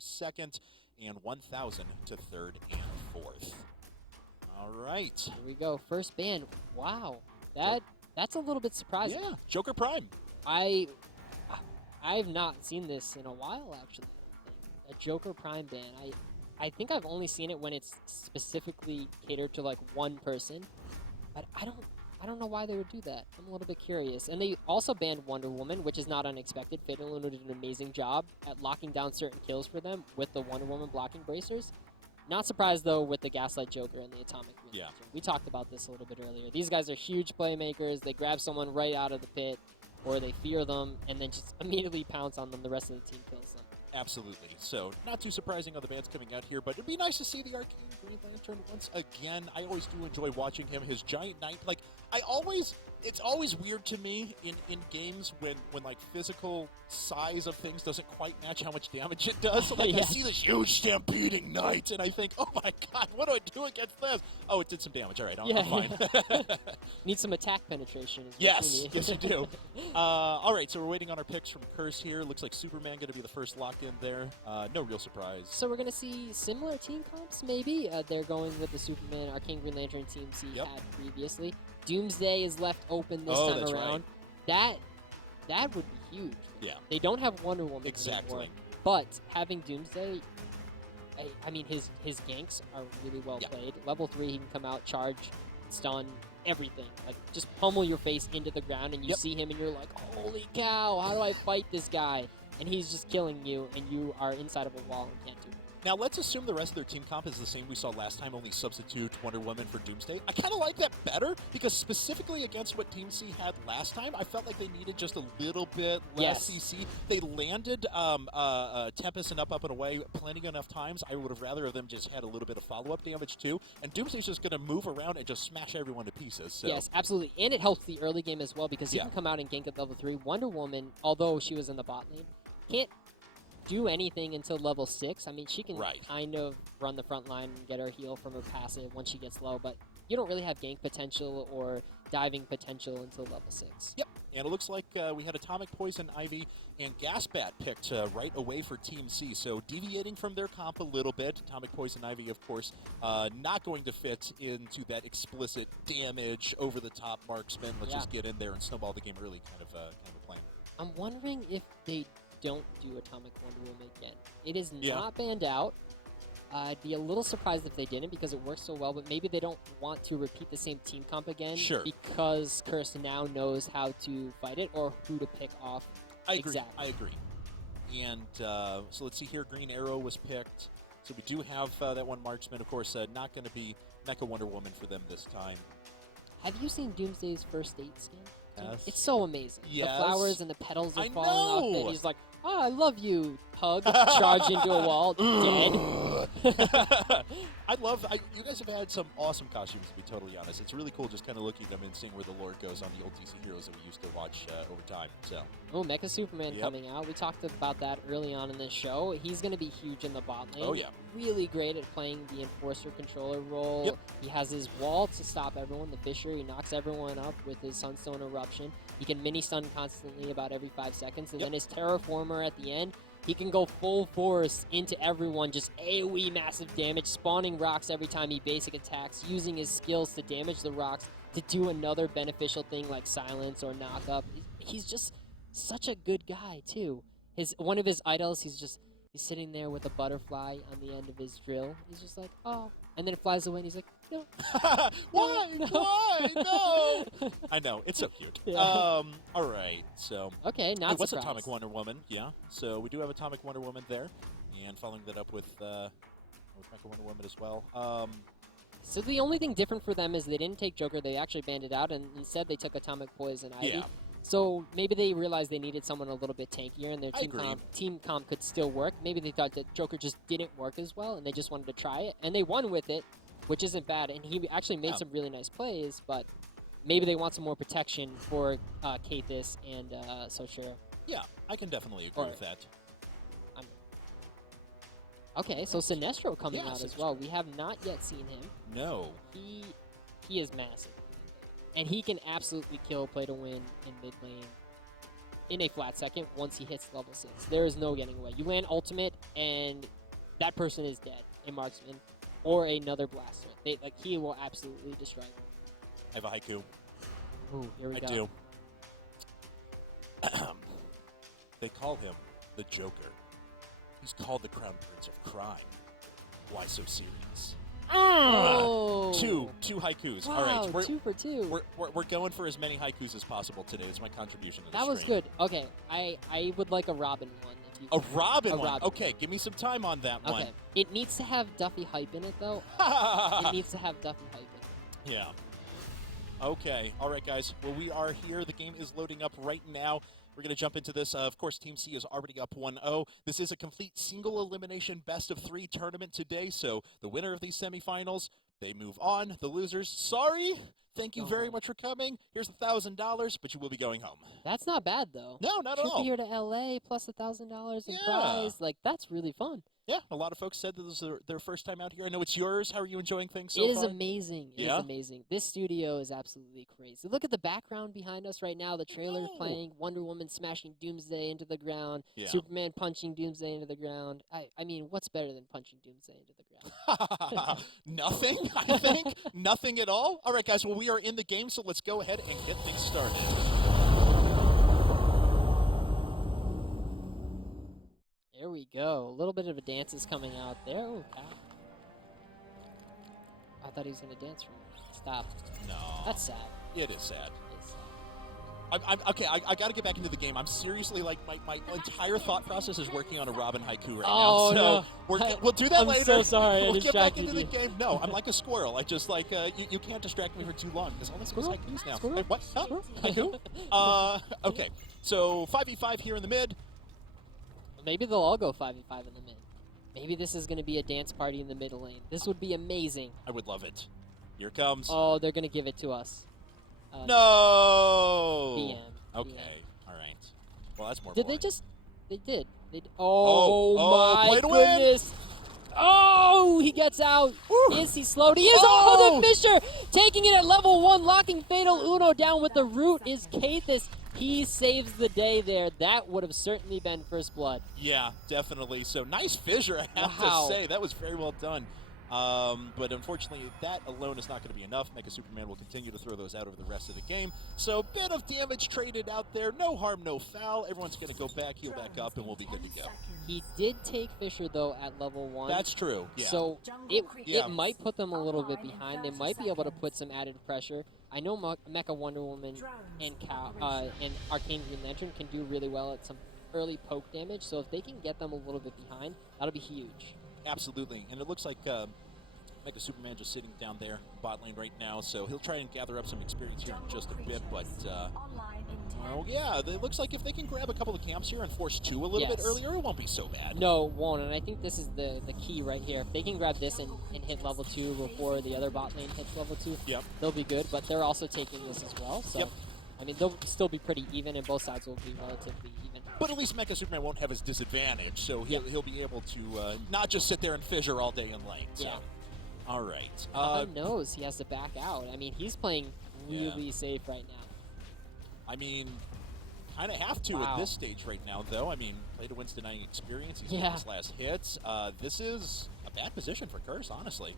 second, and 1,000 to third and fourth. All right. Here we go. First ban. Wow. That's a little bit surprising. Yeah, Joker Prime. I've not seen this in a while, actually. A Joker Prime ban. I think I've only seen it when it's specifically catered to like one person, but I don't know why they would do that. I'm a little bit curious. And they also banned Wonder Woman, which is not unexpected. Fatal Luna did an amazing job at locking down certain kills for them with the Wonder Woman blocking bracers. Not surprised, though, with the Gaslight Joker and the Atomic Green Yeah. Lantern. We talked about this a little bit earlier. These guys are huge playmakers. They grab someone right out of the pit, or they fear them, and then just immediately pounce on them. The rest of the team kills them. Absolutely. So, not too surprising on the bands coming out here, but it'd be nice to see the Arcane Green Lantern once again. I always do enjoy watching him. His giant knight, like, it's always weird to me in games when like physical size of things doesn't quite match how much damage it does. So, like, Yeah. I see this huge stampeding knight, and I think, oh my god, what do I do against this? Oh, it did some damage. All right, I'm fine. Need some attack penetration. Is what Yes, you need. yes, you do. All right, so we're waiting on our picks from Curse here. Looks like Superman going to be the first locked in there. No real surprise. So we're going to see similar team comps, maybe. They're going with the Superman, Arcane Green Lantern team C Yep. had previously. Doomsday is left open this Oh, time that's around. That would be huge. Yeah. They don't have Wonder Woman Exactly. anymore, but having Doomsday, I mean, his ganks are really well Yeah. played. Level 3, he can come out, charge, stun, everything. Like, just pummel your face into the ground, and you Yep. see him, and you're like, holy cow, how do I fight this guy? And he's just killing you, and you are inside of a wall and can't do it. Now, let's assume the rest of their team comp is the same we saw last time, only substitute Wonder Woman for Doomsday. I kind of like that better, because specifically against what Team C had last time, I felt like they needed just a little bit less Yes. CC. They landed Tempest and up and away plenty enough times. I would have rather of them just had a little bit of follow-up damage, too. And Doomsday's just going to move around and just smash everyone to pieces. So. Yes, absolutely. And it helps the early game as well, because he Yeah. can come out and gank at level 3. Wonder Woman, although she was in the bot lane, can't do anything until level 6. I mean, she can Right. kind of run the front line and get her heal from her passive once she gets low, but you don't really have gank potential or diving potential until level 6. Yep, and it looks like we had Atomic Poison, Ivy, and Gasbat picked right away for Team C. So deviating from their comp a little bit. Atomic Poison, Ivy, of course, not going to fit into that explicit damage, over-the-top marksman. Let's just get in there and snowball the game early kind of a plan. I'm wondering if they don't do Atomic Wonder Woman again. It is Yeah. not banned out. I'd be a little surprised if they didn't, because it works so well, but maybe they don't want to repeat the same team comp again. Sure. Because Curse now knows how to fight it or who to pick off. I agree. Exactly. I agree. And so let's see here. Green Arrow was picked. So we do have that one marksman. Of course, not going to be Mecha Wonder Woman for them this time. Have you seen Doomsday's first date skin? Yes. It's so amazing. Yes. The flowers and the petals are I falling off, know. and he's like, oh, I love you. Hug, charge into a wall, dead. You guys have had some awesome costumes, to be totally honest. It's really cool just kind of looking at them and seeing where the lore goes on the old DC heroes that we used to watch over time. So. Oh, Mecha Superman Yep. coming out. We talked about that early on in this show. He's going to be huge in the bot lane. Oh, yeah. Really great at playing the Enforcer controller role. Yep. He has his wall to stop everyone, the Fisher. He knocks everyone up with his Sunstone Eruption. He can mini-stun constantly about every 5 seconds. And Yep. then his Terraformer at the end, he can go full force into everyone, just AoE massive damage, spawning rocks every time he basic attacks, using his skills to damage the rocks to do another beneficial thing like silence or knock up. He's just such a good guy, too. One of his idols, he's sitting there with a butterfly on the end of his drill. He's just like, oh. And then it flies away, and he's like, no. Why? No. Why? No. I know. It's so cute. Yeah. All right. So. Okay, not It was surprised. Atomic Wonder Woman, yeah. So we do have Atomic Wonder Woman there, and following that up with Mecha Wonder Woman as well. So the only thing different for them is they didn't take Joker. They actually banned it out, and instead they took Atomic Poison Ivy. Yeah. So maybe they realized they needed someone a little bit tankier, and their I agree. team comp could still work. Maybe they thought that Joker just didn't work as well, and they just wanted to try it. And they won with it, which isn't bad. And he actually made Yeah. some really nice plays, but maybe they want some more protection for Kathis and Sochura. Yeah, I can definitely agree with that. Okay, so Sinestro coming Yeah, out as Sinestro. well. We have not yet seen him. No. He is massive. And he can absolutely kill play to win in mid lane. in a flat second once he hits level 6. There is no getting away. You land ultimate, and that person is dead, a marksman, or another blaster. He will absolutely destroy them. I have a haiku. Ooh, here we go. I do. They call him the Joker. He's called the Crown Prince of Crime. Why so serious? Oh! Two haikus. Wow, All right, we're 2 for 2. we're going for as many haikus as possible today. It's my contribution to the That was stream. good. Okay, I would like a Robin one. If you A can. Robin A one. Robin. Okay, give me some time on that one. Okay, it needs to have Duffy hype in it though. It needs to have Duffy hype in it. Yeah. Okay. All right, guys. Well, we are here. The game is loading up right now. We're going to jump into this. Of course, Team C is already up 1-0. This is a complete single elimination best-of-3 tournament today, so the winner of these semifinals, they move on. The losers, sorry. Thank you very much for coming. Here's $1,000, but you will be going home. That's not bad though. No, not at Trip all. here to LA plus $1,000 in Yeah. prize. Like, that's really fun. Yeah, a lot of folks said that this is their first time out here. I know it's yours. How are you enjoying things so It is far? amazing. It is Yeah? amazing. This studio is absolutely crazy. Look at the background behind us right now. The trailer's know. playing. Wonder Woman smashing Doomsday into the ground. Yeah. Superman punching Doomsday into the ground. I mean, what's better than punching Doomsday into the ground? Nothing, I think. Nothing at all. All right, guys. Well, we are in the game, so let's go ahead and get things started. There we go. A little bit of a dance is coming out there. Oh, cow. I thought he was going to dance for me. Stop. No. That's sad. It is sad. It's sad. Okay, I got to get back into the game. I'm seriously, like, my entire thought process is working on a Robin haiku right Oh, now. So we'll do that I'm later. so sorry. I We'll get back distracted into the you. game. No, I'm like a squirrel. I just, like, you can't distract me for too long because all this is Squirrel? haikus now. Squirrel? Wait, what? Huh? Squirrel? Haiku? Okay. So 5v5 here in the mid. Maybe they'll all go 5v5 in the mid. Maybe this is going to be a dance party in the middle lane. This would be amazing. I would love it. Here it comes. Oh, they're going to give it to us. No! BM. Okay. All right. Well, that's more Did boring. they just... They did. They did. Oh, Oh, play my to win. goodness. Oh, he gets out. Woo. Is he slowed? He is. Oh. Oh, the Fisher taking it at level 1, locking Fatal Uno down with the root is Kathis. He saves the day there. That would have certainly been first blood. Yeah, definitely. So nice fissure, I have Wow. to say. That was very well done. But unfortunately, that alone is not going to be enough. Mega Superman will continue to throw those out over the rest of the game. So bit of damage traded out there. No harm, no foul. Everyone's going to go back, heal back up, and we'll be good to go. He did take Fisher, though, at level 1. That's true. Yeah. So Yeah. it might put them a little bit behind. They might be able to put some added pressure. I know Mecha Wonder Woman and and Arcane Green Lantern can do really well at some early poke damage. So if they can get them a little bit behind, that'll be huge. Absolutely. And it looks like Mega Superman just sitting down there, bot lane right now. So he'll try and gather up some experience here in just a bit. But, well, yeah, it looks like if they can grab a couple of camps here and force 2 a little bit Yes. earlier, it won't be so bad. No, it won't. And I think this is the key right here. If they can grab this and hit level 2 before the other bot lane hits level 2, Yep. they'll be good. But they're also taking this as well. So, Yep. I mean, they'll still be pretty even, and both sides will be relatively even. But at least Mecha Superman won't have his disadvantage, so he'll be able to not just sit there and fissure all day in lane. So. Yeah. All right. knows he has to back out. I mean, he's playing really safe right now. I mean, kind of have to Wow. at this stage right now, though. I mean, play to win's denying experience. He's Yeah. getting his last hits. This is a bad position for Curse, honestly.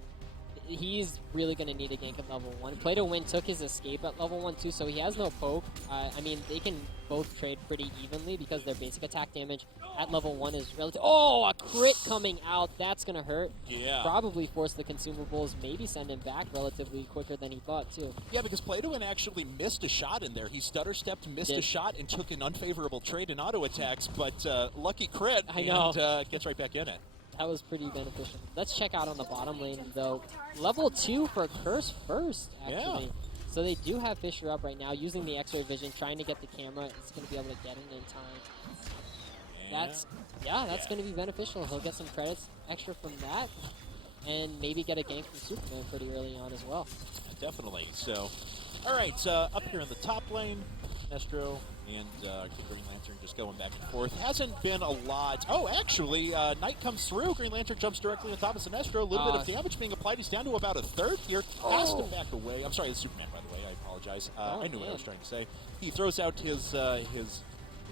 He's really going to need a gank at level 1. Play to win took his escape at level 1 too, so he has no poke. I mean, they can both trade pretty evenly because their basic attack damage at level 1 is relative. Oh, a crit coming out. That's going to hurt. Yeah. Probably force the consumables, maybe send him back relatively quicker than he thought too. Yeah, because Play to win actually missed a shot in there. He stutter stepped, missed a shot, and took an unfavorable trade in auto attacks, but lucky crit. I know. And gets right back in it. That was pretty beneficial. Let's check out on the bottom lane, though. Level 2 for Curse first, actually. Yeah. So they do have Fisher up right now, using the X-ray vision, trying to get the camera. It's going to be able to get it in time. That's going to be beneficial. He'll get some credits extra from that, and maybe get a gank from Superman pretty early on as well. Definitely. So, all right, up here in the top lane, Sinestro and Kid Green Lantern just going back and forth. Hasn't been a lot. Oh, actually, Knight comes through. Green Lantern jumps directly on top of Sinestro. A little bit of damage being applied. He's down to about a third here. Has to back away. I'm sorry, it's Superman, by the way. I apologize. I knew what I was trying to say. He throws out his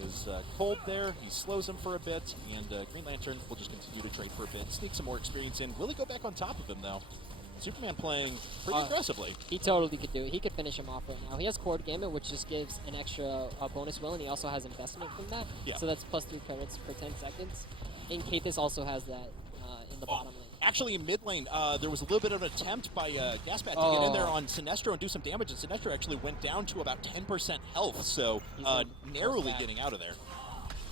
is cold there. He slows him for a bit, and Green Lantern will just continue to trade for a bit, sneak some more experience in. Will he go back on top of him, though? Superman playing pretty aggressively. He totally could do it. He could finish him off right now. He has Chord Gambit, which just gives an extra bonus will, and he also has investment from that. Yeah. So that's plus 3 credits for 10 seconds. And Kathis also has that in the bottom lane. Actually, in mid lane, there was a little bit of an attempt by Gaspat to get in there on Sinestro and do some damage, and Sinestro actually went down to about 10% health, so narrowly getting out of there.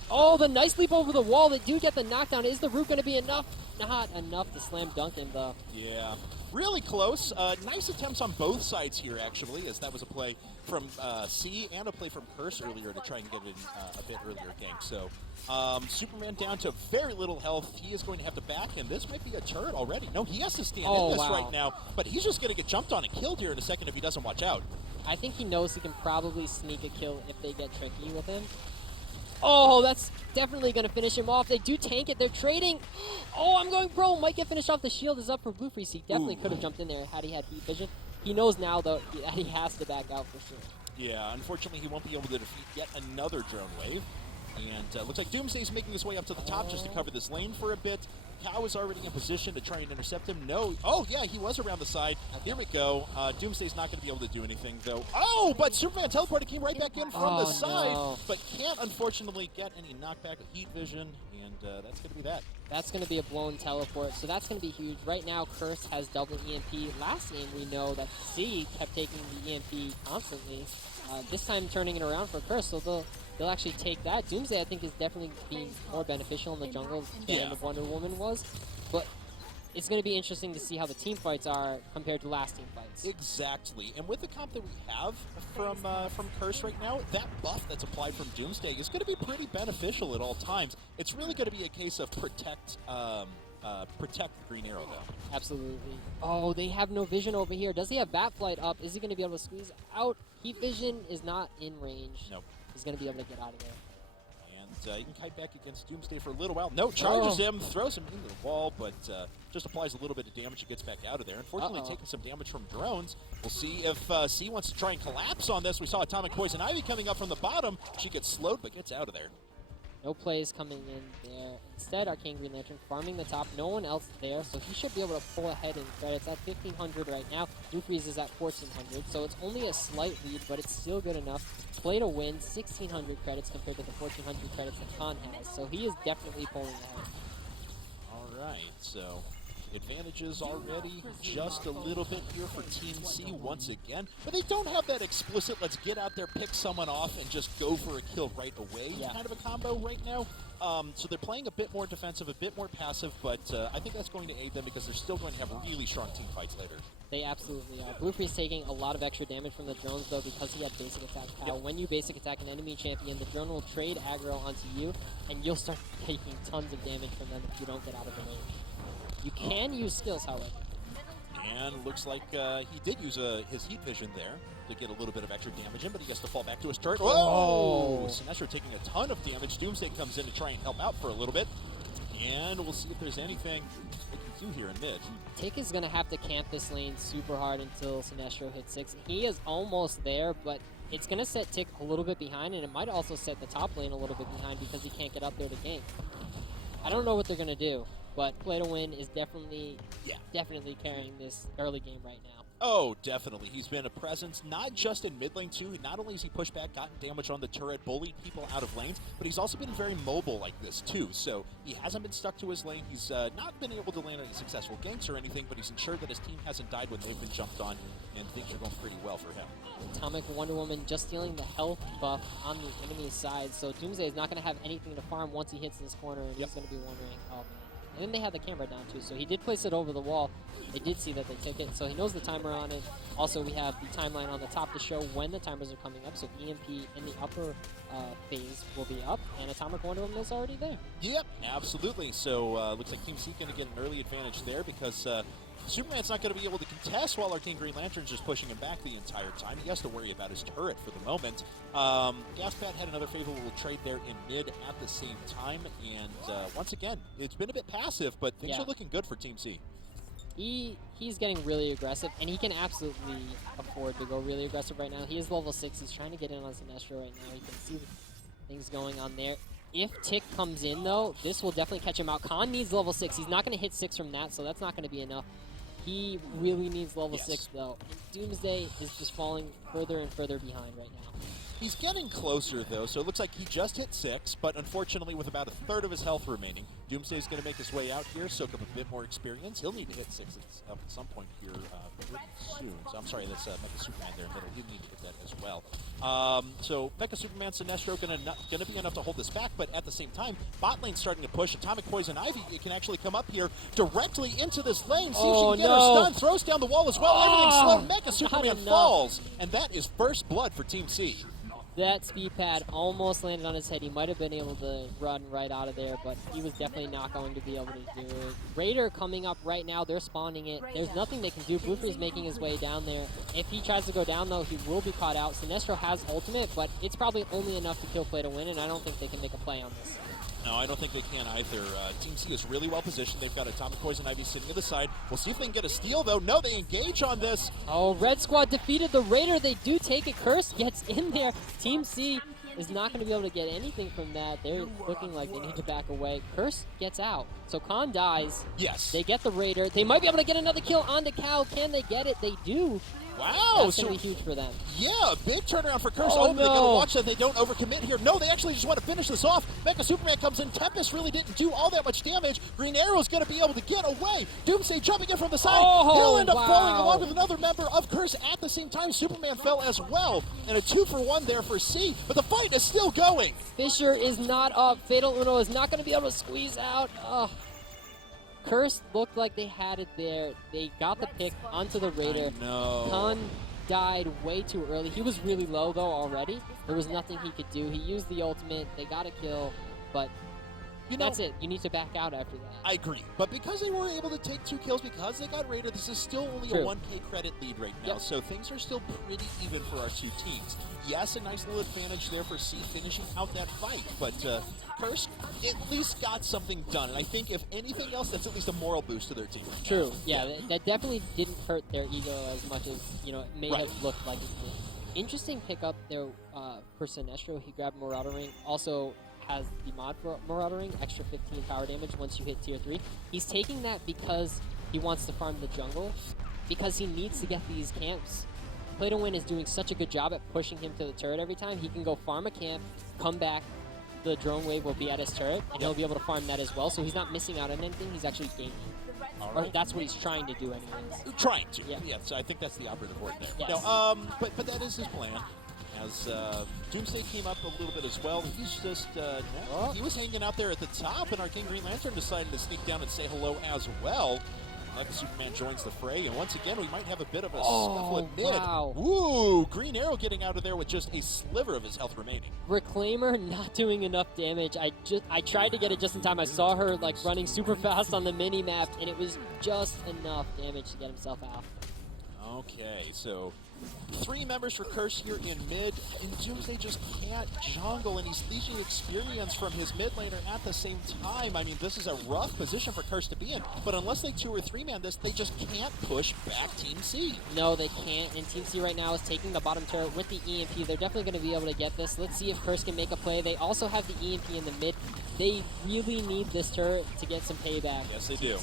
Oh, the nice leap over the wall. They do get the knockdown. Is the root going to be enough? Not enough to slam dunk him, though. Yeah, really close. Nice attempts on both sides here, actually, as that was a play from C and a play from Curse earlier to try and get in a bit earlier game. So Superman down to very little health. He is going to have to back, and this might be a turret already. No, he has to stand in this right now, but he's just going to get jumped on and killed here in a second if he doesn't watch out. I think he knows he can probably sneak a kill if they get tricky with him. Oh, that's definitely going to finish him off. They do tank it. They're trading. Oh, I'm going pro. Might get finished off. The shield is up for Blue Freeze. He definitely could have jumped in there had he had heat vision. He knows now, though, that he has to back out for sure. Yeah, unfortunately, he won't be able to defeat yet another drone wave. And looks like Doomsday's making his way up to the top just to cover this lane for a bit. Cow is already in position to try and intercept him. No. Oh, yeah, he was around the side. Here we go. Doomsday's not going to be able to do anything, though. Oh, but Superman teleported, came right back in from the side, but can't, unfortunately, get any knockback of heat vision, and that's going to be that. That's going to be a blown teleport, so that's going to be huge. Right now, Curse has double EMP. Last game, we know that C kept taking the EMP constantly. This time, turning it around for Curse, so they'll actually take that. Doomsday, I think, is definitely being more beneficial in the jungle than Wonder Woman was. But it's going to be interesting to see how the team fights are compared to last team fights. Exactly. And with the comp that we have from Curse right now, that buff that's applied from Doomsday is going to be pretty beneficial at all times. It's really going to be a case of protect Green Arrow, though. Absolutely. Oh, they have no vision over here. Does he have Bat Flight up? Is he going to be able to squeeze out? Heat vision is not in range. Nope. He's going to be able to get out of there. And you can kite back against Doomsday for a little while. No, charges him, throws him into the wall, but just applies a little bit of damage and gets back out of there. Unfortunately, taking some damage from drones. We'll see if C wants to try and collapse on this. We saw Atomic Poison Ivy coming up from the bottom. She gets slowed, but gets out of there. No plays coming in there. Instead, Arcane Green Lantern farming the top. No one else there, so he should be able to pull ahead in credits at 1,500 right now. Blue Freeze is at 1,400, so it's only a slight lead, but it's still good enough. Play to win, 1,600 credits compared to the 1,400 credits that Khan has, so he is definitely pulling ahead. All right, so advantages already just a little bit here for Team C once again, but they don't have that explicit let's get out there, pick someone off, and just go for a kill right away kind of a combo right now. So they're playing a bit more defensive, a bit more passive, but I think that's going to aid them because they're still going to have really strong team fights later. They absolutely are. Blue Freeze taking a lot of extra damage from the drones, though, because he had basic attack power. When you basic attack an enemy champion, the drone will trade aggro onto you, and you'll start taking tons of damage from them if you don't get out of the range. You can use skills, however. And looks like he did use his heat vision there to get a little bit of extra damage in, but he has to fall back to his turret. Oh! Sinestro taking a ton of damage. Doomsday comes in to try and help out for a little bit. And we'll see if there's anything they can do here in mid. Tick is going to have to camp this lane super hard until Sinestro hits 6. He is almost there, but it's going to set Tick a little bit behind, and it might also set the top lane a little bit behind because he can't get up there to gank. I don't know what they're going to do, but play to win is definitely carrying this early game right now. Oh, definitely. He's been a presence, not just in mid lane, too. Not only has he pushed back, gotten damage on the turret, bullied people out of lanes, but he's also been very mobile like this, too. So he hasn't been stuck to his lane. He's not been able to land any successful ganks or anything, but he's ensured that his team hasn't died when they've been jumped on, and things are going pretty well for him. Atomic Wonder Woman just stealing the health buff on the enemy's side, so Doomsday is not going to have anything to farm once he hits this corner, and he's going to be wondering, oh, man. And then they had the camera down too, so he did place it over the wall. They did see that they took it, so he knows the timer on it. Also, we have the timeline on the top to show when the timers are coming up, so EMP in the upper phase will be up, and Atomic Wonder Woman is already there. Yep, absolutely. So looks like Team C going to get an early advantage there because Superman's not going to be able to contest while Arcane Green Lantern's just pushing him back the entire time. He has to worry about his turret for the moment. Gaspat had another favorable trade there in mid at the same time, and once again, it's been a bit passive, but things are looking good for Team C. He's getting really aggressive, and he can absolutely afford to go really aggressive right now. He is level 6. He's trying to get in on Sinestro right now. You can see things going on there. If Tick comes in, though, this will definitely catch him out. Khan needs level 6. He's not going to hit 6 from that, so that's not going to be enough. He really needs level 6, though. And Doomsday is just falling further and further behind right now. He's getting closer, though, so it looks like he just hit 6, but unfortunately with about a third of his health remaining. Doomsday's going to make his way out here, soak up a bit more experience. He'll need to hit 6 at some point here pretty soon. So I'm sorry, that's Mecha Superman there in the middle. He'll need to hit that as well. So Mecha Superman, Sinestro going to be enough to hold this back, but at the same time, bot lane's starting to push. Atomic Poison Ivy, it can actually come up here directly into this lane. See if she can get her stun. Throws down the wall as well. Everything's slow. Mecha Superman falls, and that is first blood for Team C. That speed pad almost landed on his head. He might have been able to run right out of there, but he was definitely not going to be able to do it. Raider coming up right now. They're spawning it. There's nothing they can do. Blueface making his way down there. If he tries to go down, though, he will be caught out. Sinestro has ultimate, but it's probably only enough to kill play to win, and I don't think they can make a play on this. No, I don't think they can either. Team C is really well positioned. They've got Atomic Poison Ivy sitting to the side. We'll see if they can get a steal, though. No, they engage on this. Oh, Red Squad defeated the Raider. They do take it. Curse gets in there. Team C is not going to be able to get anything from that. They're looking like they need to back away. Curse gets out. So Khan dies. Yes. They get the Raider. They might be able to get another kill on the cow. Can they get it? They do. Wow. That's going to be huge for them. Yeah, big turnaround for Curse. Oh, They're going to no. watch that they don't overcommit here. No, they actually just want to finish this off. Mecha Superman comes in. Tempest really didn't do all that much damage. Green Arrow's going to be able to get away. Doomsday jumping in from the side. Oh, He'll end up wow. falling along with another member of Curse at the same time. Superman fell as well. And a 2-for-1 there for C. But the fight is still going. Fisher is not up. Fatal Uno is not going to be able to squeeze out. Ugh. Curse looked like they had it there. They got the pick onto the Raider. No. Khan died way too early. He was really low, though, already. There was nothing he could do. He used the ultimate. They got a kill, but that's it. You need to back out after that. I agree. But because they were able to take 2 kills, because they got Raider, this is still only True. a 1K credit lead right now. Yep. So things are still pretty even for our 2 teams. Yes, a nice little advantage there for C finishing out that fight. But Curse at least got something done. And I think if anything else, that's at least a moral boost to their team right True. now. Yeah, that definitely didn't hurt their ego as much as, it may Right. have looked like it did. Interesting pickup there for Sinestro. He grabbed Marauder Ring. Also has the mod for Marauder Ring, extra 15 power damage once you hit tier 3. He's taking that because he wants to farm the jungle, because he needs to get these camps. Play to Win is doing such a good job at pushing him to the turret every time. He can go farm a camp, come back, the drone wave will be at his turret, and he'll be able to farm that as well, so he's not missing out on anything, he's actually gaining. Or that's what he's trying to do anyways. Trying to. Yeah. So I think that's the operative word there. Yes. No, but that is his plan. As Doomsday came up a little bit as well, he's just, he was hanging out there at the top, and our King Green Lantern decided to sneak down and say hello as well. Mecha Superman joins the fray, and once again, we might have a bit of a scuffle at mid. Wow. Woo! Green Arrow getting out of there with just a sliver of his health remaining. Reclaimer not doing enough damage. I tried to get it just in time. I saw her like running super fast on the mini map, and it was just enough damage to get himself out. Okay, so 3 members for Curse here in mid, and Doomsday just can't jungle, and he's losing experience from his mid laner at the same time. I mean, this is a rough position for Curse to be in, but unless they 2 or 3 man this, they just can't push back Team C. No, they can't, and Team C right now is taking the bottom turret with the EMP. They're definitely going to be able to get this. Let's see if Curse can make a play. They also have the EMP in the mid. They really need this turret to get some payback. Yes, they do.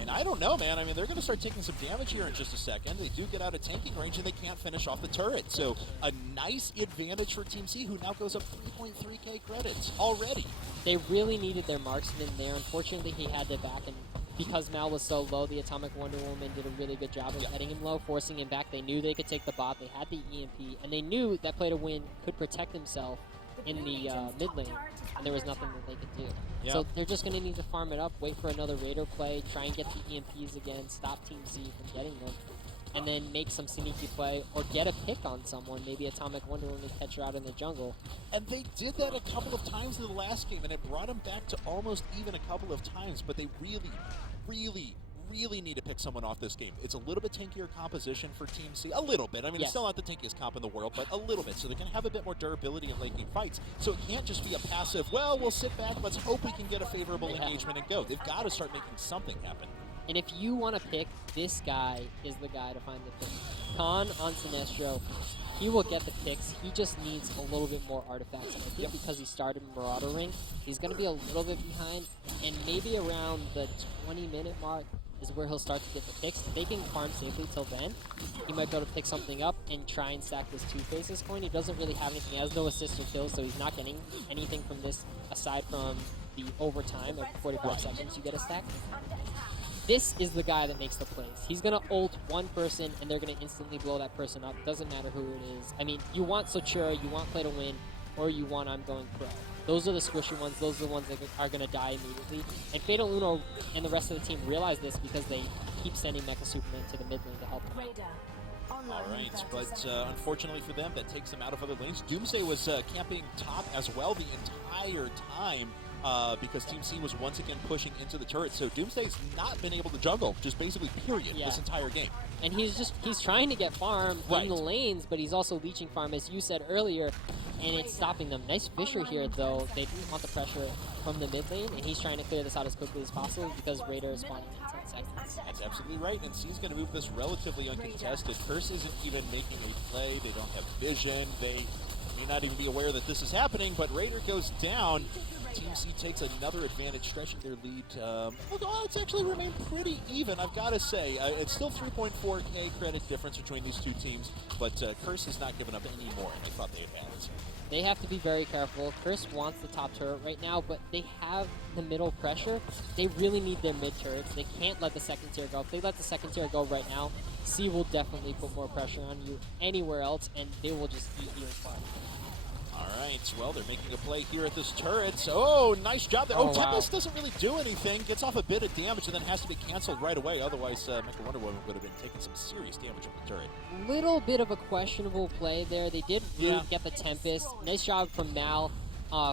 And I don't know, man. I mean, they're going to start taking some damage here in just a second. They do get out of tanking range, and they can't finish off the turret. So a nice advantage for Team C, who now goes up 3.3k credits already. They really needed their marksman there. Unfortunately, he had to back, and because Mal was so low, the Atomic Wonder Woman did a really good job of getting him low, forcing him back. They knew they could take the bot. They had the EMP, and they knew that Play to Win could protect himself in the mid lane, and there was nothing that they could do. Yeah. So they're just going to need to farm it up, wait for another Raider play, try and get the EMPs again, stop Team C from getting them, and then make some sneaky play or get a pick on someone. Maybe Atomic Wonder Woman catch her out in the jungle. And they did that a couple of times in the last game, and it brought them back to almost even a couple of times, but they really need to pick someone off this game. It's a little bit tankier composition for Team C. A little bit. I mean, it's still not the tankiest comp in the world, but a little bit. So they're going to have a bit more durability in late game fights. So it can't just be a passive, well, we'll sit back, let's hope we can get a favorable engagement and go. They've got to start making something happen. And if you want to pick, this guy is the guy to find the pick. Khan on Sinestro, he will get the picks. He just needs a little bit more artifacts. And I think because he started Marauder Ring, he's going to be a little bit behind. And maybe around the 20-minute mark is where he'll start to get the picks. If they can farm safely till then, he might be able to pick something up and try and stack this Two Faces coin. He doesn't really have anything. He has no assist or kills, so he's not getting anything from this aside from the overtime of 45 seconds you get a stack. This is the guy that makes the plays. He's going to ult one person, and they're going to instantly blow that person up. Doesn't matter who it is. I mean, you want Sochura, you want Play to Win, or you want I'm Going Pro. Those are the squishy ones. Those are the ones that are going to die immediately. And Fatal Uno and the rest of the team realize this because they keep sending Mecha Superman to the mid lane to help them. All right, but unfortunately for them, that takes them out of other lanes. Doomsday was camping top as well the entire time. Because Team C was once again pushing into the turret. So Doomsday's not been able to juggle, just basically period, this entire game. And he's trying to get farm in the lanes, but he's also leeching farm, as you said earlier, and it's stopping them. Nice Fisher here, though. They didn't want the pressure from the mid lane, and he's trying to clear this out as quickly as possible because Raider is spawning in 10 seconds. That's absolutely right, and C's going to move this relatively uncontested. Curse isn't even making a play. They don't have vision. They may not even be aware that this is happening, but Raider goes down. Team C takes another advantage, stretching their lead. It's actually remained pretty even, I've got to say. It's still 3.4k credit difference between these two teams, but Curse has not given up any more, and I thought they had it. They have to be very careful. Curse wants the top turret right now, but they have the middle pressure. They really need their mid turrets. They can't let the second tier go. If they let the second tier go right now, C will definitely put more pressure on you anywhere else, and they will just eat you apart. All right, well, they're making a play here at this turret. Oh, nice job there. Oh, Tempest doesn't really do anything. Gets off a bit of damage and then has to be canceled right away. Otherwise, Mecha Wonder Woman would have been taking some serious damage from the turret. Little bit of a questionable play there. They did get the Tempest. Nice job from Mal.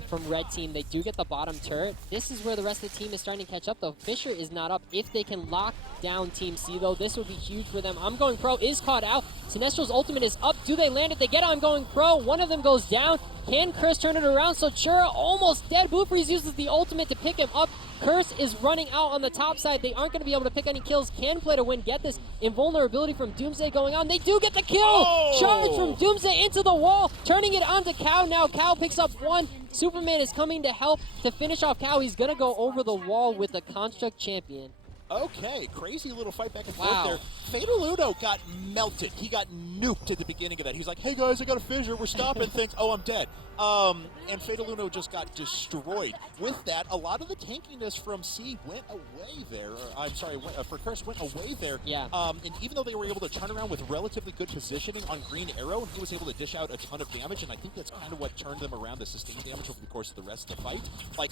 From Red Team, they do get the bottom turret. This is where the rest of the team is starting to catch up, though. Fisher is not up. If they can lock down Team C, though, this would be huge for them. I'm Going Pro is caught out. Sinestro's ultimate is up. Do they land it? They get I'm Going Pro. One of them goes down. Can Curse turn it around? So Chura almost dead. Blue Freeze uses the ultimate to pick him up. Curse is running out on the top side. They aren't going to be able to pick any kills. Can Play to Win get this invulnerability from Doomsday going on? They do get the kill! Oh! Charge from Doomsday into the wall, turning it onto Cow. Now Cow picks up one. Superman is coming to help to finish off Cow. He's going to go over the wall with the Construct Champion. Okay, crazy little fight back and forth there. Fatal Uno got melted. He got nuked at the beginning of that. He was like, hey guys, I got a fissure. We're stopping things. Oh, I'm dead. And Fatal Uno just got destroyed. With that, a lot of the tankiness from C went away there. I'm sorry, for Curse went away there. Yeah. And even though they were able to turn around with relatively good positioning on Green Arrow, he was able to dish out a ton of damage, and I think that's kind of what turned them around, the sustained damage over the course of the rest of the fight. Like,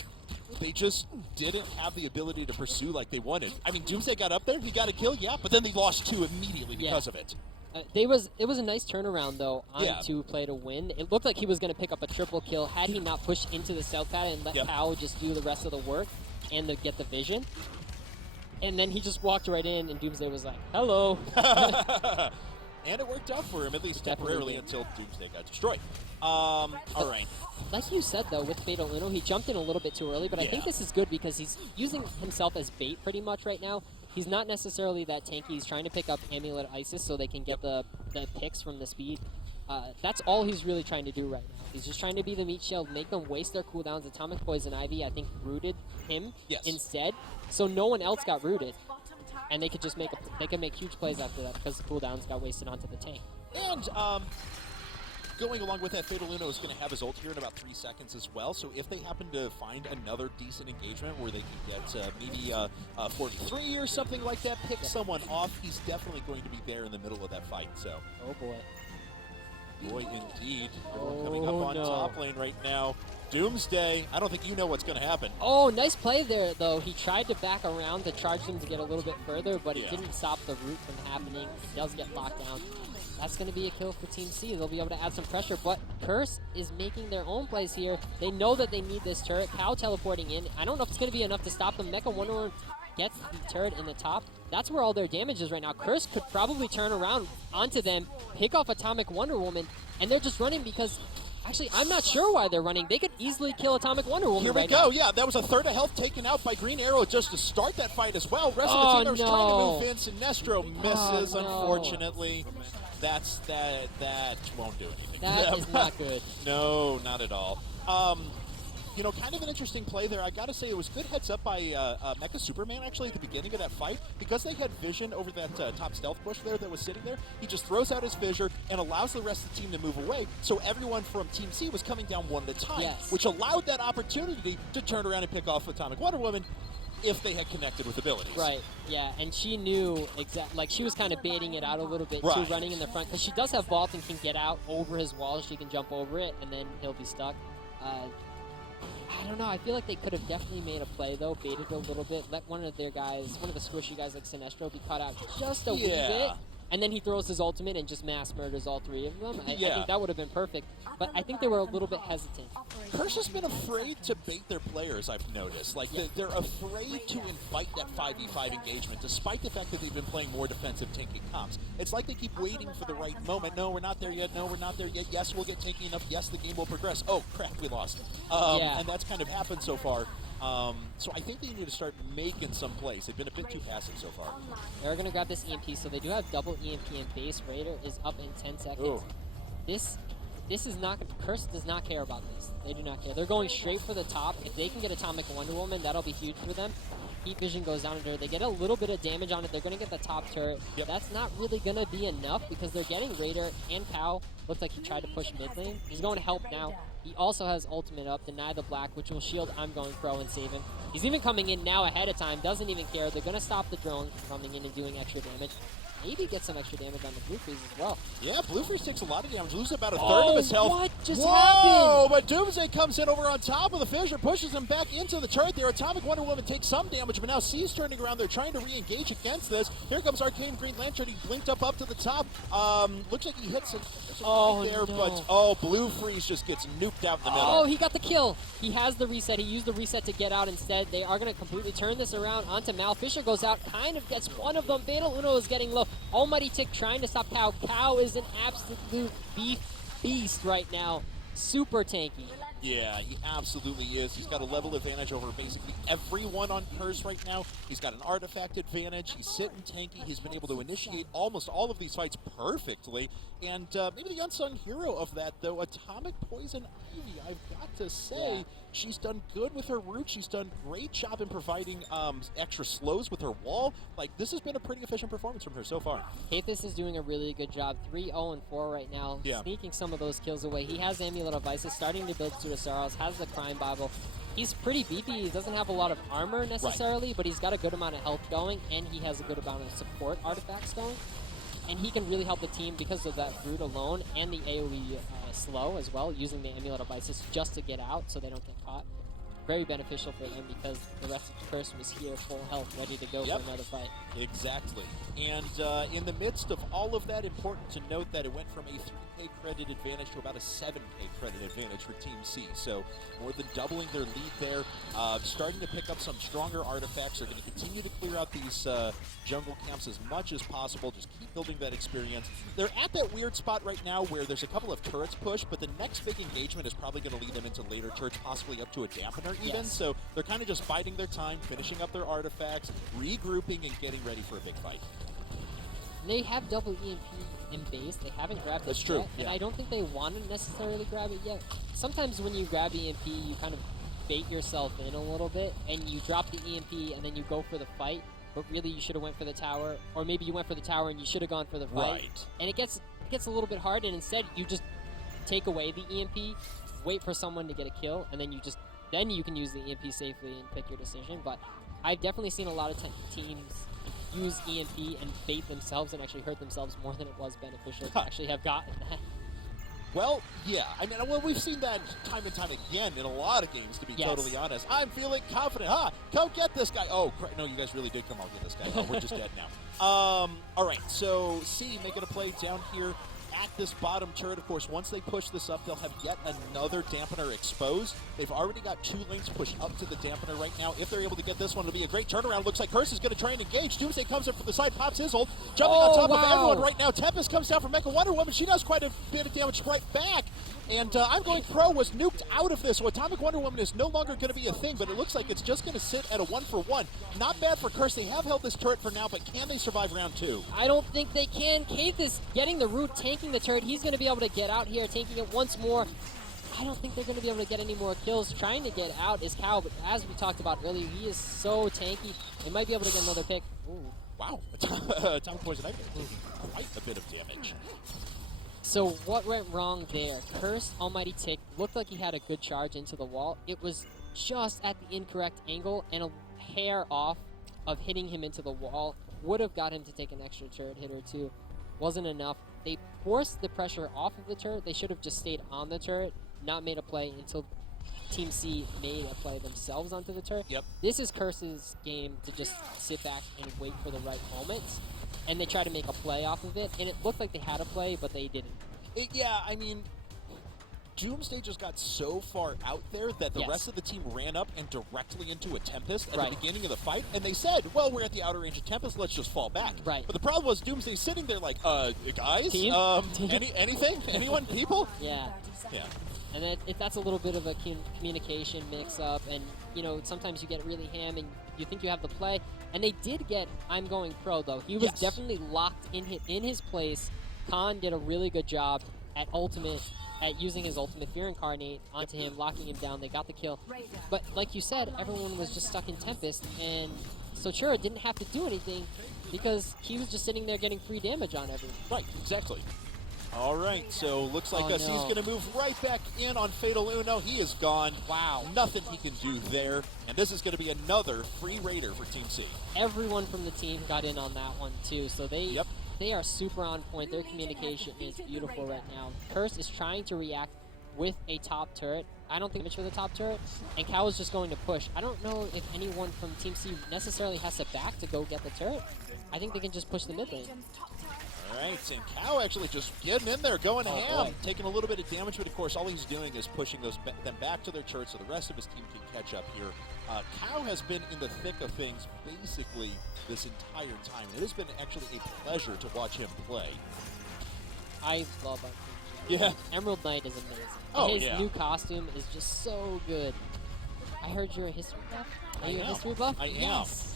they just didn't have the ability to pursue like they wanted. I mean, Doomsday got up there, he got a kill, yeah, but then they lost two immediately because of it. It was a nice turnaround, though, on to Play to Win. It looked like he was going to pick up a triple kill had he not pushed into the south pad and let Cow just do the rest of the work and get the vision. And then he just walked right in, and Doomsday was like, hello. And it worked out for him, at least temporarily, until Doomsday got destroyed. All right. Like you said, though, with Fatal Uno, he jumped in a little bit too early, but I think this is good because he's using himself as bait pretty much right now. He's not necessarily that tanky. He's trying to pick up Amulet Isis so they can get the picks from the speed. That's all he's really trying to do right now. He's just trying to be the meat shield, make them waste their cooldowns. Atomic Poison Ivy, I think, rooted him instead, so no one else got rooted. And they could just make huge plays after that because the cooldowns got wasted onto the tank. And going along with that, Fatal Uno is going to have his ult here in about 3 seconds as well. So if they happen to find another decent engagement where they can get maybe 43 or something like that, pick someone off, he's definitely going to be there in the middle of that fight. So. Oh boy. Boy, indeed. Everyone coming up on top lane right now. Doomsday, I don't think you know what's going to happen. Oh, nice play there, though. He tried to back around to charge him to get a little bit further, but it didn't stop the root from happening. It does get locked down. That's going to be a kill for Team C. They'll be able to add some pressure, but Curse is making their own plays here. They know that they need this turret. Cow teleporting in. I don't know if it's going to be enough to stop them. Mecha Wonder Woman gets the turret in the top. That's where all their damage is right now. Curse could probably turn around onto them, pick off Atomic Wonder Woman, and they're just running because Actually, I'm not sure why they're running. They could easily kill Atomic Wonder Woman Here we right go. now. Yeah, that was a third of health taken out by Green Arrow just to start that fight as well. Rest of the team that was trying to move in. Sinestro misses, unfortunately. That won't do anything. That is not good. No, not at all. You know, kind of an interesting play there. I got to say, it was good heads up by Mecha Superman, actually, at the beginning of that fight. Because they had vision over that top stealth bush there that was sitting there, he just throws out his fissure and allows the rest of the team to move away. So everyone from Team C was coming down one at a time, which allowed that opportunity to turn around and pick off Atomic Wonder Woman if they had connected with abilities. Right, yeah, and she knew exactly, like, she was kind of baiting it out a little bit, too, running in the front, because she does have vault and can get out over his wall. She can jump over it, and then he'll be stuck. I don't know. I feel like they could have definitely made a play, though, baited a little bit, let one of their guys, one of the squishy guys like Sinestro, be caught out just a wee bit, and then he throws his ultimate and just mass murders all three of them. I think that would have been perfect, but I think they were a little bit hesitant. Curse has been afraid to bait their players, I've noticed. Like, they're afraid to invite that 5v5 engagement, despite the fact that they've been playing more defensive tanky comps. It's like they keep waiting for the right moment. No, we're not there yet. No, we're not there yet. Yes, we'll get tanky enough. Yes, the game will progress. Oh, crap, we lost. And that's kind of happened so far. So I think they need to start making some plays. They've been a bit too passive so far. They're going to grab this EMP, so they do have double EMP, and base Raider is up in 10 seconds. Ooh. This is not, Curse does not care about this. They do not care. They're going straight for the top. If they can get Atomic Wonder Woman, that'll be huge for them. Heat Vision goes down under. They get a little bit of damage on it. They're going to get the top turret. That's not really going to be enough because they're getting Raider and Cow. Looks like he tried to push mid lane. He's going to help now. He also has ultimate up, deny the black, which will shield I'm Going Pro and save him. He's even coming in now ahead of time, doesn't even care. They're going to stop the drone from coming in and doing extra damage. Maybe get some extra damage on the Blue Freeze as well. Yeah, Blue Freeze takes a lot of damage, loses about a third of his health. What just happened? happened? But Doomsday comes in over on top of the fissure, pushes him back into the turret there. Atomic Wonder Woman takes some damage, but now C's turning around. They're trying to re-engage against this. Here comes Arcane Green Lantern. He blinked up to the top. Looks like he hits it there, but Blue Freeze just gets nuked out in the middle. Oh, he got the kill. He has the reset. He used the reset to get out instead. They are going to completely turn this around onto Mal. Fisher goes out, kind of gets one of them. Fatal Uno is getting low. Almighty Tick trying to stop Cow. Cow is an absolute beast right now. Super tanky. Yeah, he absolutely is. He's got a level advantage over basically everyone on Curse right now. He's got an artifact advantage. He's sitting tanky. He's been able to initiate almost all of these fights perfectly. And maybe the unsung hero of that, though, Atomic Poison Ivy. I've got to say, she's done good with her root. She's done great job in providing extra slows with her wall. Like, this has been a pretty efficient performance from her so far. Hathis is doing a really good job. 3-0-4 right now, sneaking some of those kills away. He has Amulet of Isis, starting to build Sudasaros, has the Crime Bible. He's pretty beefy. He doesn't have a lot of armor necessarily, but he's got a good amount of health going, and he has a good amount of support artifacts going. And he can really help the team because of that root alone and the AoE slow as well, using the Amulet of Isis just to get out so they don't get caught. Very beneficial for them because the rest of the Curse was here, full health, ready to go for another fight. Exactly. And in the midst of all of that, important to note that it went from a 3K credit advantage to about a 7K credit advantage for Team C. So more than doubling their lead there, starting to pick up some stronger artifacts. They're going to continue to clear out these jungle camps as much as possible. Just keep building that experience. They're at that weird spot right now where there's a couple of turrets pushed, but the next big engagement is probably going to lead them into later turrets, possibly up to a dampener even. So they're kind of just biding their time, finishing up their artifacts, regrouping, and getting ready for a big fight. They have double EMP in base. They haven't grabbed it yet, and I don't think they want to necessarily grab it yet. Sometimes when you grab EMP, you kind of bait yourself in a little bit, and you drop the EMP, and then you go for the fight, but really you should have went for the tower, or maybe you went for the tower and you should have gone for the fight. Right. And it gets a little bit hard, and instead you just take away the EMP, wait for someone to get a kill, and then you can use the EMP safely and pick your decision. But I've definitely seen a lot of teams use EMP and bait themselves and actually hurt themselves more than it was beneficial to actually have gotten that. Well, yeah. I mean, we've seen that time and time again in a lot of games, to be totally honest. I'm feeling confident. Come get this guy. Oh, no, you guys really did come out get this guy. Oh, we're just dead now. All right, so C making a play down here at this bottom turret. Of course, once they push this up, they'll have yet another dampener exposed. They've already got 2 links pushed up to the dampener right now. If they're able to get this one, it'll be a great turnaround. Looks like Curse is going to try and engage. Doomsday comes up from the side, pops his ult, jumping on top of everyone right now. Tempest comes down from Mecha Wonder Woman. She does quite a bit of damage right back. And I'm Going Pro was nuked out of this, so Atomic Wonder Woman is no longer going to be a thing, but it looks like it's just going to sit at a 1-for-1. Not bad for Curse. They have held this turret for now, but can they survive round 2? I don't think they can. Keith is getting the root, tanking the turret. He's going to be able to get out here, tanking it once more. I don't think they're going to be able to get any more kills. Trying to get out is Cal, but as we talked about earlier, he is so tanky. They might be able to get another pick. Ooh. Wow. Atomic Poison Ivy quite a bit of damage. So what went wrong there? Curse, Almighty Tick, looked like he had a good charge into the wall. It was just at the incorrect angle, and a hair off of hitting him into the wall would have got him to take an extra turret hit or two. Wasn't enough. They forced the pressure off of the turret. They should have just stayed on the turret, not made a play until Team C made a play themselves onto the turret. Yep. This is Curse's game to just sit back and wait for the right moments. And they try to make a play off of it, and it looked like they had a play, but they didn't. Yeah, I mean, Doomsday just got so far out there that the rest of the team ran up and directly into a Tempest at the beginning of the fight, and they said, well, we're at the outer range of Tempest, let's just fall back. Right. But the problem was Doomsday sitting there like, guys? Team? Anything? Anyone? People? Yeah. Yeah. And that's a little bit of a communication mix-up, and, you know, sometimes you get really ham and you think you have the play. And they did get I'm Going Pro, though. He was definitely locked in his place. Khan did a really good job at using his ultimate Fear Incarnate onto him, locking him down. They got the kill. But like you said, everyone was just stuck in Tempest, and Sochura didn't have to do anything because he was just sitting there getting free damage on everyone. Right, exactly. All right, so looks like he's going to move right back in on Fatal Uno. He is gone. Wow. Nothing he can do there. And this is going to be another free raider for Team C. Everyone from the team got in on that one, too. So they are super on point. Their communication is beautiful right now. Curse is trying to react with a top turret. I don't think much for the top turret. And Cal is just going to push. I don't know if anyone from Team C necessarily has to back to go get the turret. I think they can just push the mid lane. All right, and Cow actually just getting in there, going ham, taking a little bit of damage, but of course all he's doing is pushing them back to their turrets so the rest of his team can catch up here. Cow has been in the thick of things basically this entire time, and it has been actually a pleasure to watch him play. I love that. Yeah. Emerald Knight is amazing. Oh, his new costume is just so good. I heard you're a history buff. Are you a history buff? I am. Yes.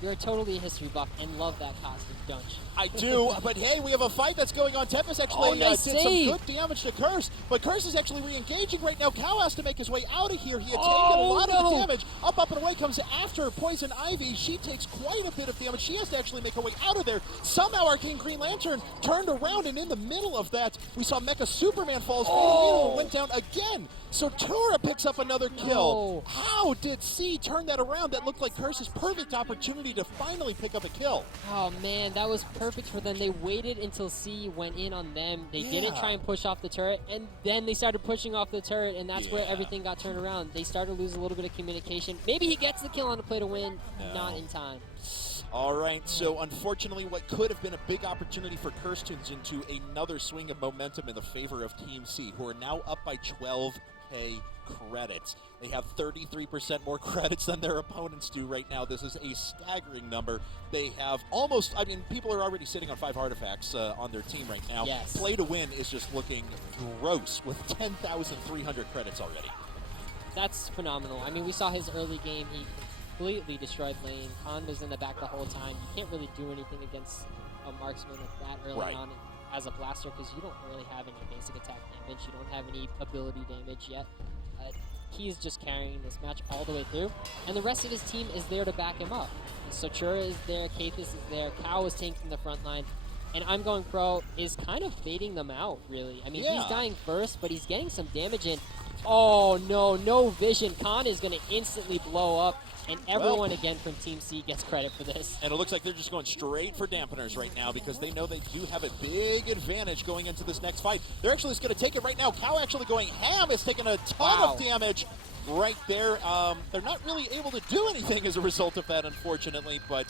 You're totally a history buff and love that costume, don't you? I do, but hey, we have a fight that's going on. Tempest actually did some good damage to Curse, but Curse is actually re-engaging right now. Cow has to make his way out of here. He had taken a lot of the damage. Up and away comes after Poison Ivy. She takes quite a bit of damage. She has to actually make her way out of there. Somehow Arcane Green Lantern turned around, and in the middle of that, we saw Mecha Superman falls. Went down again. So Tura picks up another kill. How did C turn that around? That looked like Curse's perfect opportunity to finally pick up a kill. Oh man, that was perfect for them. They waited until C went in on them. They didn't try and push off the turret, and then they started pushing off the turret, and that's where everything got turned around. They started to lose a little bit of communication. Maybe he gets the kill on the play to win. Not in time. All right, so unfortunately what could have been a big opportunity for Curse turns into another swing of momentum in the favor of Team C, who are now up by 12K credits. They have 33% more credits than their opponents do right now. This is a staggering number. They have almost, I mean, people are already sitting on 5 artifacts on their team right now. Play to win is just looking gross with 10,300 credits already. That's phenomenal. I mean, we saw his early game. He completely destroyed lane. Khan was in the back the whole time. You can't really do anything against a marksman like that early on as a blaster because you don't really have any basic attack damage. You don't have any ability damage yet. He is just carrying this match all the way through, and the rest of his team is there to back him up. Sochura is there, Kathis is there, Cow is tanking the front line, and I'm Going Pro is kind of fading them out, really. I mean, he's dying first, but he's getting some damage in. Oh, no vision. Khan is going to instantly blow up. And everyone, again, from Team C gets credit for this. And it looks like they're just going straight for dampeners right now because they know they do have a big advantage going into this next fight. They're actually just going to take it right now. Cow actually going ham is taking a ton of damage right there. They're not really able to do anything as a result of that, unfortunately, but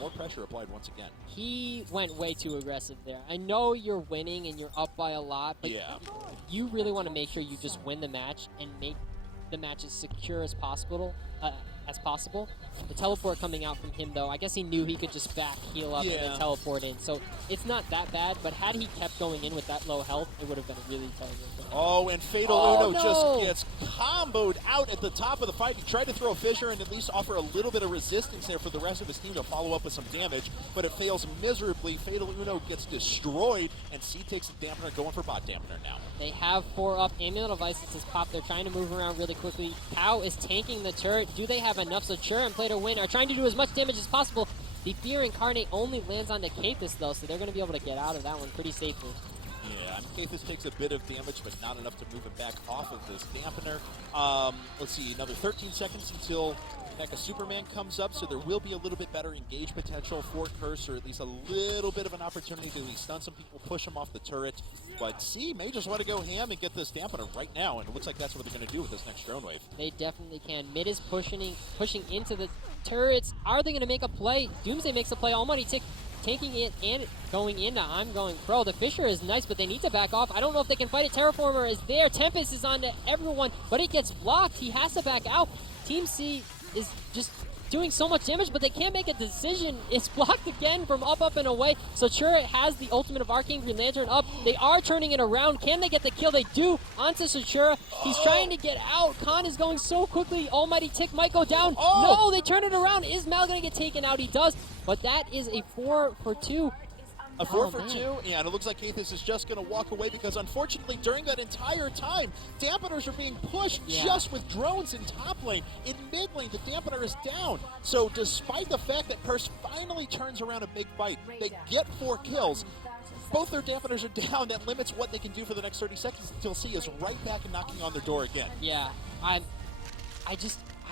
more pressure applied once again. He went way too aggressive there. I know you're winning and you're up by a lot, but you really want to make sure you just win the match and make the match as secure as possible. The teleport coming out from him, though, I guess he knew he could just back heal up and then teleport in. So it's not that bad, but had he kept going in with that low health, it would have been really terrible. Oh, and Fatal Uno just gets comboed out at the top of the fight. He tried to throw a fissure and at least offer a little bit of resistance there for the rest of his team to follow up with some damage, but it fails miserably. Fatal Uno gets destroyed, and C takes the dampener, going for bot dampener now. They have 4 up. Amulet of Isis has popped. They're trying to move around really quickly. Cow is tanking the turret. Do they have enough? So Chur and Play to Win are trying to do as much damage as possible. The Fear Incarnate only lands on the Kathis, though, so they're going to be able to get out of that one pretty safely. Yeah, Kathis takes a bit of damage, but not enough to move him back off of this dampener. Let's see, another 13 seconds until Mecha Superman comes up, so there will be a little bit better engage potential for Curse, or at least a little bit of an opportunity to at least stun some people, push them off the turret. But C may just want to go ham and get this dampener right now, and it looks like that's what they're going to do with this next drone wave. They definitely can. Mid is pushing into the turrets. Are they going to make a play? Doomsday makes a play. Almighty Tick taking it and going into I'm Going Pro. The Fissure is nice, but they need to back off. I don't know if they can fight it. Terraformer is there. Tempest is on to everyone, but it gets blocked. He has to back out. Team C is just doing so much damage, but they can't make a decision. It's blocked again from up, and away. So Chura has the ultimate of Arcane Green Lantern up. They are turning it around. Can they get the kill? They do onto Satura. He's trying to get out. Khan is going so quickly. Almighty Tick might go down. No, they turn it around. Is Mal going to get taken out? He does, but that is a 4 for 2. A 4 for 2, yeah, and it looks like Kathis is just going to walk away because, unfortunately, during that entire time, dampeners are being pushed just with drones in top lane. In mid lane, the dampener is down. So despite the fact that Curse finally turns around a big fight, they get 4 kills. Both their dampeners are down. That limits what they can do for the next 30 seconds until C is right back and knocking on their door again. Yeah, I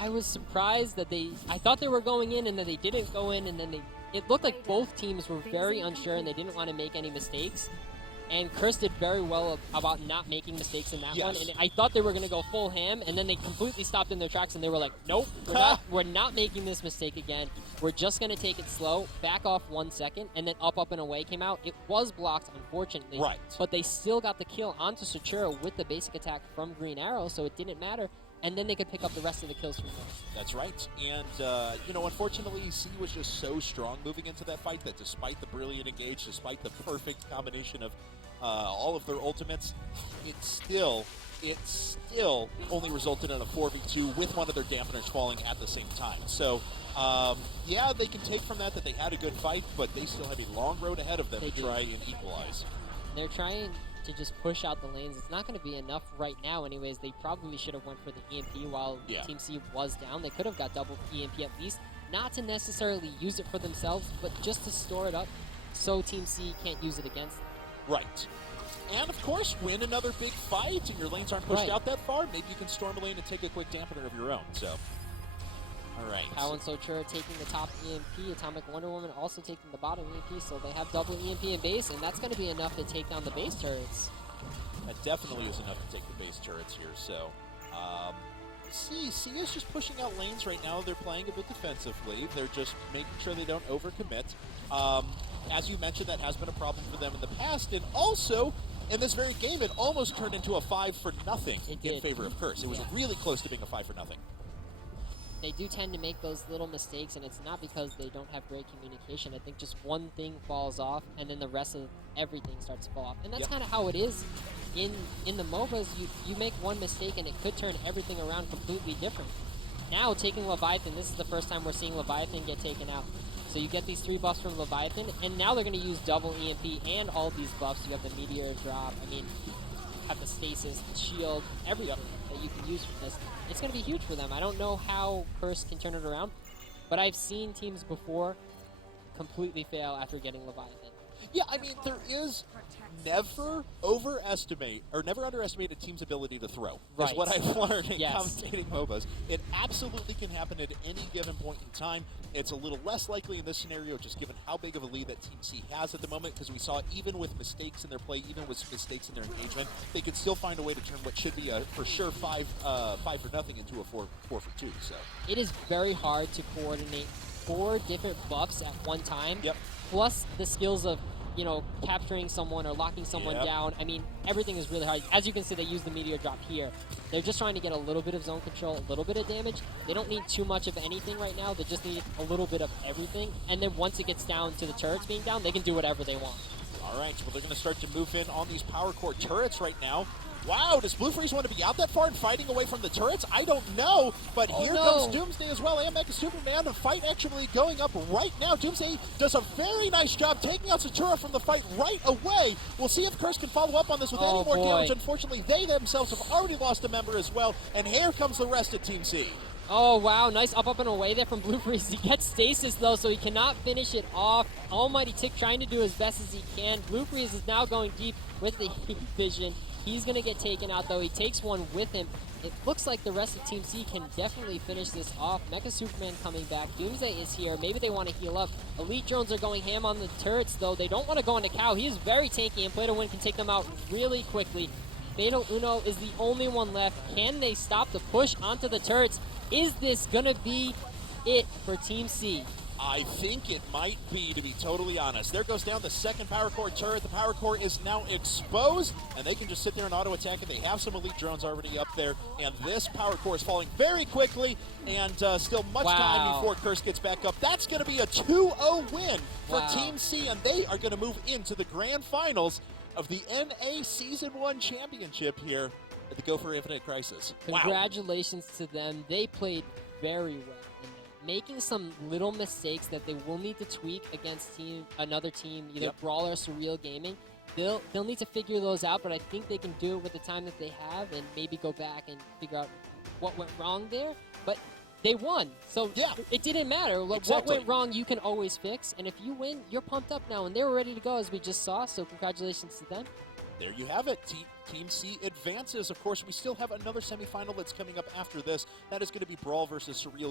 was surprised that I thought they were going in and then they didn't go in, and then it looked like both teams were very unsure and they didn't want to make any mistakes. And Curse did very well about not making mistakes in that one. And I thought they were going to go full ham, and then they completely stopped in their tracks and they were like, nope, we're not making this mistake again. We're just going to take it slow, back off 1 second, and then up, and away came out. It was blocked, unfortunately. Right. But they still got the kill onto Satura with the basic attack from Green Arrow, so it didn't matter. And then they could pick up the rest of the kills from there. That's right. And, you know, unfortunately, C was just so strong moving into that fight that despite the brilliant engage, despite the perfect combination of all of their ultimates, it still only resulted in a 4v2 with one of their dampeners falling at the same time. So, yeah, they can take from that they had a good fight, but they still have a long road ahead of them to try and equalize. They're trying to just push out the lanes. It's not going to be enough right now anyways. They probably should have went for the EMP while Team C was down. They could have got double EMP at least. Not to necessarily use it for themselves, but just to store it up so Team C can't use it against them. Right. And, of course, win another big fight and your lanes aren't pushed out that far. Maybe you can storm a lane and take a quick dampener of your own. So, all right. Cow and Sochura taking the top EMP. Atomic Wonder Woman also taking the bottom EMP. So they have double EMP in base, and that's going to be enough to take down the base turrets. That definitely is enough to take the base turrets here. So, C is just pushing out lanes right now. They're playing a bit defensively. They're just making sure they don't overcommit. As you mentioned, that has been a problem for them in the past. And also, in this very game, it almost turned into a 5-0 in favor of Curse. It was really close to being a 5-0. They do tend to make those little mistakes, and it's not because they don't have great communication. I think just one thing falls off, and then the rest of everything starts to fall off. And that's kind of how it is in the MOBAs. You make one mistake, and it could turn everything around completely different. Now, taking Leviathan, this is the first time we're seeing Leviathan get taken out. So you get these 3 buffs from Leviathan, and now they're going to use double EMP and all these buffs. You have the Meteor drop. I mean, have the stasis, the shield, everything that you can use from this. It's going to be huge for them. I don't know how Curse can turn it around, but I've seen teams before completely fail after getting Leviathan. Yeah, I mean, there is never underestimate a team's ability to throw. Is Right. what I've learned in Yes. commentating MOBAs. It absolutely can happen at any given point in time. It's a little less likely in this scenario, just given how big of a lead that Team C has at the moment, because we saw even with mistakes in their play, even with mistakes in their engagement, they could still find a way to turn what should be a for sure 5-0 into a 4-2. So It is very hard to coordinate 4 different buffs at one time. Yep. Plus the skills of, capturing someone or locking someone Yep. down. I mean, everything is really hard. As you can see, they use the meteor drop here. They're just trying to get a little bit of zone control, a little bit of damage. They don't need too much of anything right now. They just need a little bit of everything. And then once it gets down to the turrets being down, they can do whatever they want. All right, well, they're going to start to move in on these power core turrets right now. Wow, does Blue Freeze want to be out that far and fighting away from the turrets? I don't know, but here comes Doomsday as well, and Mecha Superman. The fight actually going up right now. Doomsday does a very nice job taking out Satura from the fight right away. We'll see if Curse can follow up on this with any more damage. Unfortunately, they themselves have already lost a member as well, and here comes the rest of Team C. Oh, wow. Nice up and away there from Blue Freeze. He gets stasis, though, so he cannot finish it off. Almighty Tick trying to do as best as he can. Blue Freeze is now going deep with the heat vision. He's going to get taken out, though. He takes one with him. It looks like the rest of Team C can definitely finish this off. Mecha Superman coming back. Doomsday is here. Maybe they want to heal up. Elite Drones are going ham on the turrets, though. They don't want to go into Cow. He is very tanky, and Play to Win can take them out really quickly. Fatal Uno is the only one left. Can they stop the push onto the turrets? Is this going to be it for Team C? I think it might be, to be totally honest. There goes down the second power core turret. The power core is now exposed, and they can just sit there and auto-attack it. They have some elite drones already up there, and this power core is falling very quickly, and still much time before Curse gets back up. That's going to be a 2-0 win for Team C, and they are going to move into the grand finals of the NA Season 1 Championship here at the Go4 Infinite Crisis. Congratulations to them. They played very well in there, making some little mistakes that they will need to tweak against another team, either Brawl or Surreal Gaming. They'll need to figure those out, but I think they can do it with the time that they have and maybe go back and figure out what went wrong there. But they won, so it didn't matter. What went wrong, you can always fix. And if you win, you're pumped up now, and they were ready to go, as we just saw. So congratulations to them. There you have it. Team C advances. Of course, we still have another semifinal that's coming up after this. That is going to be Brawl versus Surreal